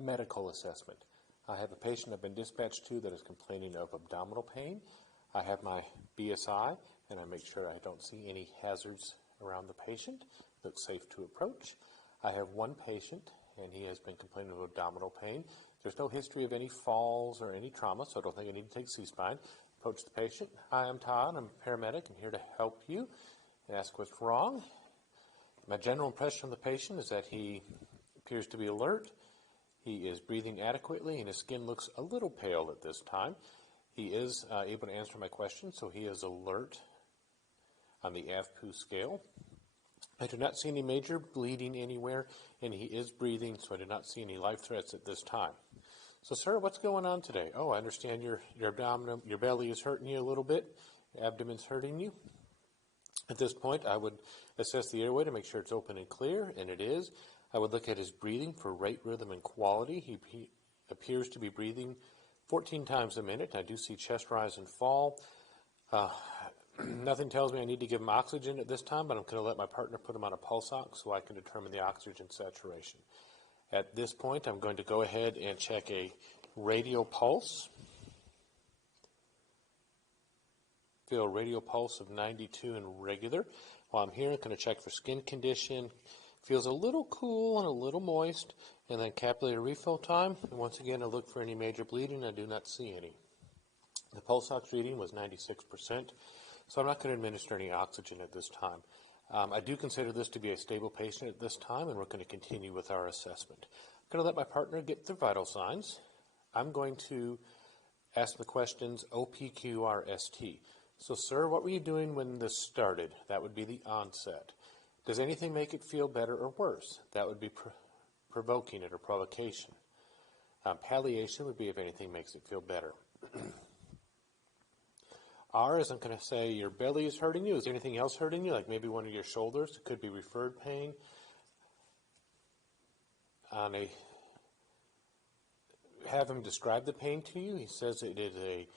Medical assessment. I have a patient I've been dispatched to that is complaining of abdominal pain. I have my BSI, and I make sure I don't see any hazards around the patient. Looks safe to approach. I have one patient, and he has been complaining of abdominal pain. There's no history of any falls or any trauma, so I don't think I need to take C-spine. Approach the patient. Hi, I'm Todd. I'm a paramedic. I'm here to help you and ask what's wrong. My general impression of the patient is that he appears to be alert. He is breathing adequately, and his skin looks a little pale at this time. He is able to answer my questions, so he is alert on the AVPU scale. I do not see any major bleeding anywhere, and he is breathing, so I do not see any life threats at this time. So, sir, what's going on today? Oh, I understand your abdomen, your belly is hurting you a little bit. Your abdomen's hurting you. At this point, I would assess the airway to make sure it's open and clear, and it is. I would look at his breathing for rate, rhythm, and quality. He appears to be breathing 14 times a minute. I do see chest rise and fall. Nothing tells me I need to give him oxygen at this time, but I'm going to let my partner put him on a pulse ox so I can determine the oxygen saturation. At this point, I'm going to go ahead and check a radial pulse. Feel a radial pulse of 92 and regular. While I'm here, I'm going to check for skin condition. Feels a little cool and a little moist. And then capillary refill time. And once again, I look for any major bleeding. I do not see any. The pulse ox reading was 96%. So I'm not going to administer any oxygen at this time. I do consider this to be a stable patient at this time, and we're going to continue with our assessment. I'm going to let my partner get their vital signs. I'm going to ask the questions OPQRST. So, sir, what were you doing when this started? That would be the onset. Does anything make it feel better or worse? That would be provoking it or provocation. Palliation would be if anything makes it feel better. R is I'm going to say your belly is hurting you. Is anything else hurting you? Like maybe one of your shoulders. It could be referred pain. Have him describe the pain to you. He says it is a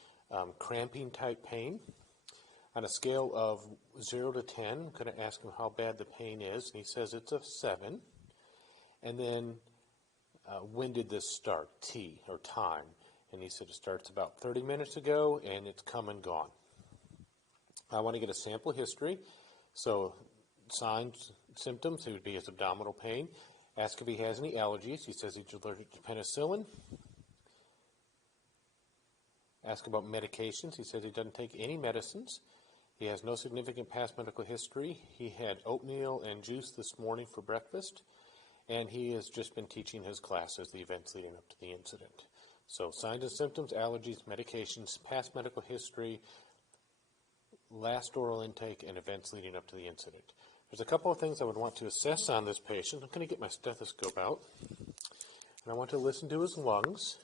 cramping type pain. On a scale of 0 to 10, I'm going to ask him how bad the pain is. And he says it's a 7. And then when did this start? T, or time. And he said it starts about 30 minutes ago, and it's come and gone. I want to get a sample history. So signs, symptoms, it would be his abdominal pain. Ask if he has any allergies. He says he's allergic to penicillin. Ask about medications. He says he doesn't take any medicines. He has no significant past medical history. He had oatmeal and juice this morning for breakfast, and he has just been teaching his classes, the events leading up to the incident. So signs and symptoms, allergies, medications, past medical history, last oral intake, and events leading up to the incident. There's a couple of things I would want to assess on this patient. I'm going to get my stethoscope out, and I want to listen to his lungs.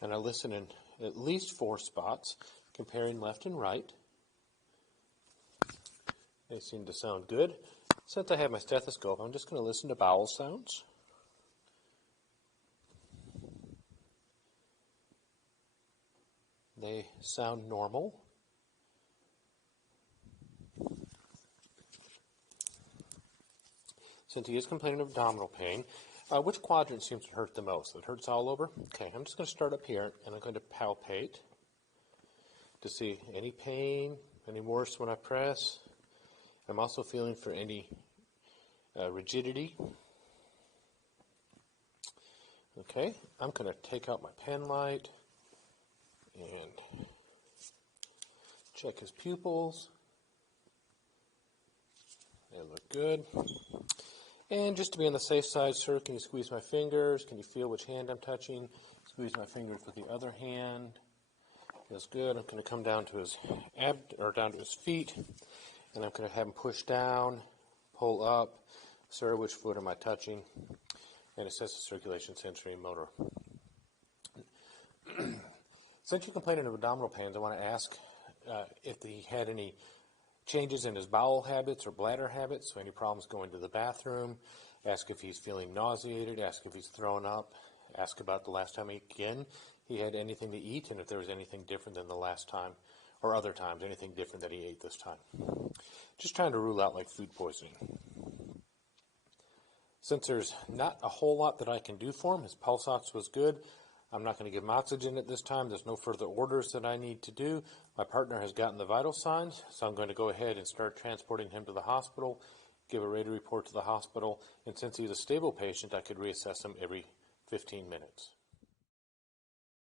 And I listen in at least 4 spots, comparing left and right. They seem to sound good. Since I have my stethoscope, I'm just going to listen to bowel sounds. They sound normal. Since he is complaining of abdominal pain, which quadrant seems to hurt the most? It hurts all over? Okay, I'm just going to start up here, and I'm going to palpate to see any pain, any worse when I press. I'm also feeling for any rigidity. Okay, I'm going to take out my pen light and check his pupils. They look good. And just to be on the safe side, sir, can you squeeze my fingers? Can you feel which hand I'm touching? Squeeze my fingers with the other hand. Feels good. I'm going to come down to his down to his feet, and I'm going to have him push down, pull up. Sir, which foot am I touching? And assess the circulation, sensory, and motor. Since you're complaining of abdominal pains, I want to ask if he had any changes in his bowel habits or bladder habits, so any problems going to the bathroom. Ask if he's feeling nauseated. Ask if he's thrown up. Ask about the last time he had anything to eat, and if there was anything different than the last time, or other times, anything different that he ate this time. Just trying to rule out like food poisoning. Since there's not a whole lot that I can do for him, his pulse ox was good. I'm not going to give him oxygen at this time. There's no further orders that I need to do. My partner has gotten the vital signs, so I'm going to go ahead and start transporting him to the hospital, give a rated report to the hospital, and since he's a stable patient, I could reassess him every 15 minutes.